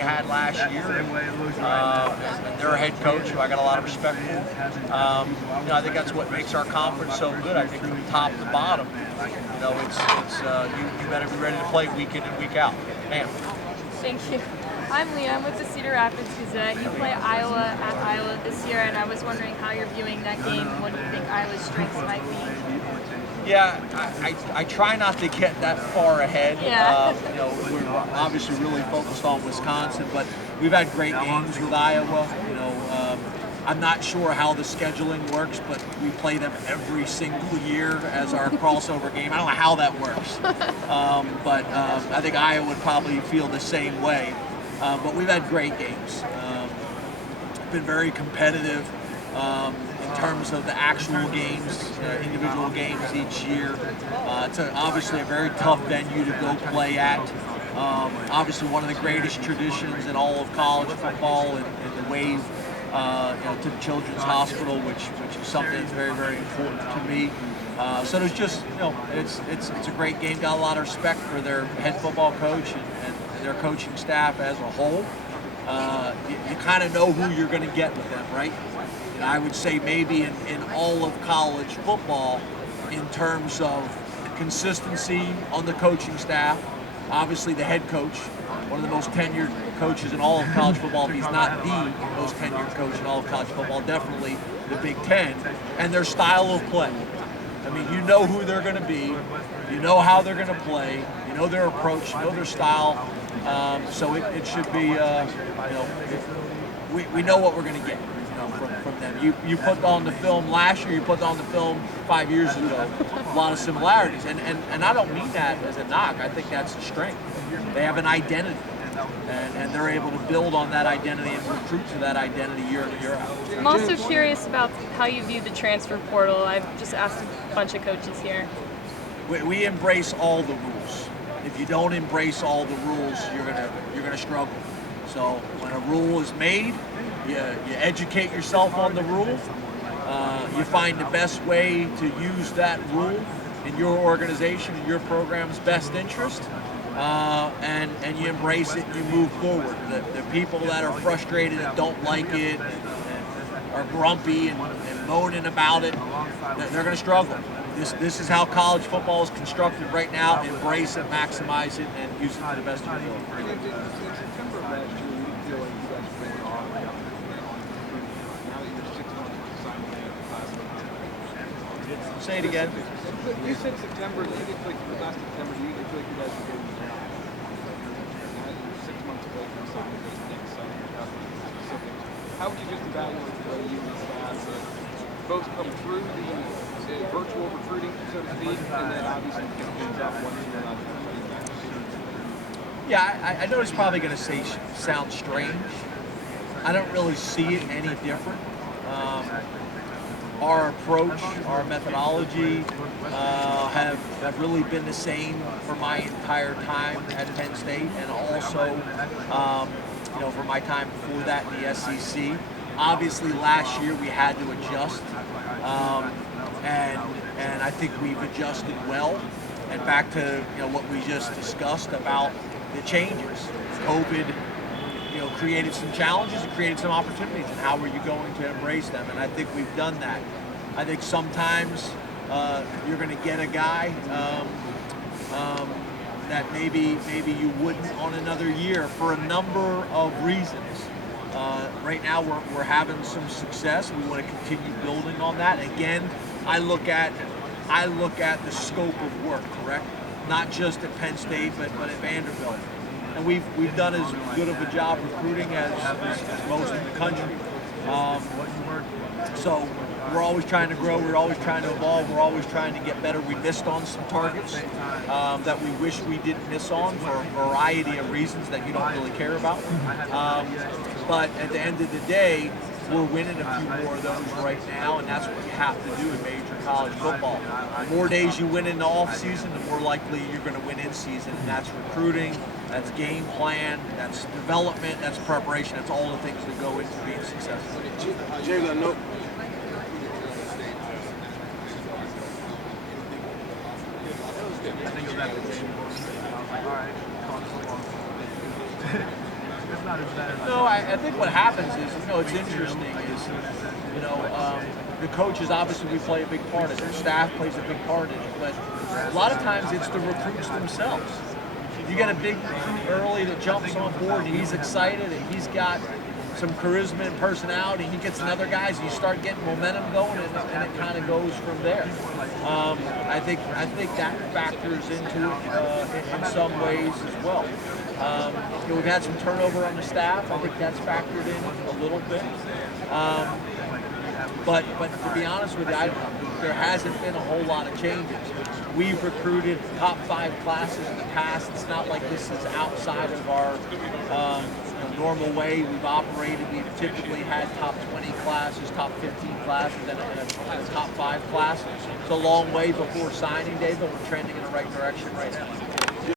had last year. And they're a head coach who I got a lot of respect for. I think that's what makes our conference so good. I think from top to bottom, you better be ready to play week in and week out. Man. Thank you. I'm Leah. I'm with the Cedar Rapids Gazette. You play Iowa at Iowa this year, and I was wondering how you're viewing that game. What do you think Iowa's strengths might be? Yeah, I try not to get that far ahead. Yeah. We're obviously really focused on Wisconsin, but we've had great games with Iowa. I'm not sure how the scheduling works, but we play them every single year as our crossover game. I don't know how that works, but I think Iowa would probably feel the same way. But we've had great games. Been very competitive in terms of the actual games, individual games each year. It's obviously a very tough venue to go play at. Obviously one of the greatest traditions in all of college football, and the wave to the Children's Hospital, which is something that's very, very important to me. So there's just, it's a great game. Got a lot of respect for their head football coach and their coaching staff as a whole. You kind of know who you're going to get with them, right? And I would say maybe in all of college football, in terms of consistency on the coaching staff, obviously the head coach, one of the most tenured coaches in all of college football, if he's not the most tenured coach in all of college football, definitely the Big Ten, and their style of play. I mean, you know who they're going to be, you know how they're going to play, you know their approach, you know their style, so it should be, we know what we're going to get from them. You put on the film last year, you put on the film 5 years ago, a lot of similarities, and I don't mean that as a knock. I think that's a strength. They have an identity, and they're able to build on that identity and recruit to that identity year in and year out. I'm also curious about how you view the transfer portal. I've just asked a bunch of coaches here. We embrace all the rules. If you don't embrace all the rules, you're gonna struggle. So when a rule is made, you educate yourself on the rule. You find the best way to use that rule in your organization, in your program's best interest, and you embrace it and you move forward. The people that are frustrated and don't like it and are grumpy and moaning about it, they're going to struggle. This is how college football is constructed right now. Embrace it, maximize it, and use it to the best of your ability. Say it again. You said September. You didn't feel like last September. You didn't feel like you guys were getting down. Now you're 6 months away from something this next summer. How would you just evaluate the way you and the staff both come through the virtual recruiting, so to speak, and then obviously get things up once you're not back? Yeah, I know it's probably going to sound strange. I don't really see it any different. Our approach, our methodology have really been the same for my entire time at Penn State, and also for my time before that in the SEC. Obviously last year we had to adjust, and I think we've adjusted well. And back to what we just discussed about the changes. COVID created some challenges and created some opportunities, and how are you going to embrace them? And I think we've done that. I think sometimes you're going to get a guy that maybe you wouldn't on another year for a number of reasons. Right now we're having some success. We want to continue building on that. Again, I look at the scope of work, correct? Not just at Penn State, but at Vanderbilt. And we've done as good of a job recruiting as most in the country. So we're always trying to grow, we're always trying to evolve, we're always trying to get better. We missed on some targets that we wish we didn't miss on for a variety of reasons that you don't really care about. But at the end of the day, we're winning a few more of those right now, and that's what you have to do in major college football. The more days you win in the off season, the more likely you're going to win in season, and that's recruiting, that's game plan, that's development, that's preparation, that's all the things that go into being successful. James, I know. I think it was after the game. I was like, all right, college football. No, I think what happens is, it's interesting is, the coaches, obviously we play a big part in it, staff plays a big part in it, but a lot of times it's the recruits themselves. You get a big recruit early that jumps on board and he's excited and he's got some charisma and personality. He gets another guys and you start getting momentum going and it kind of goes from there. I think that factors into it in some ways as well. We've had some turnover on the staff. I think that's factored in a little bit. But to be honest with you, there hasn't been a whole lot of changes. We've recruited top 5 classes in the past. It's not like this is outside of our normal way we've operated. We've typically had top 20 classes, top 15 classes, and a top 5 class. It's a long way before signing day, but we're trending in the right direction right now.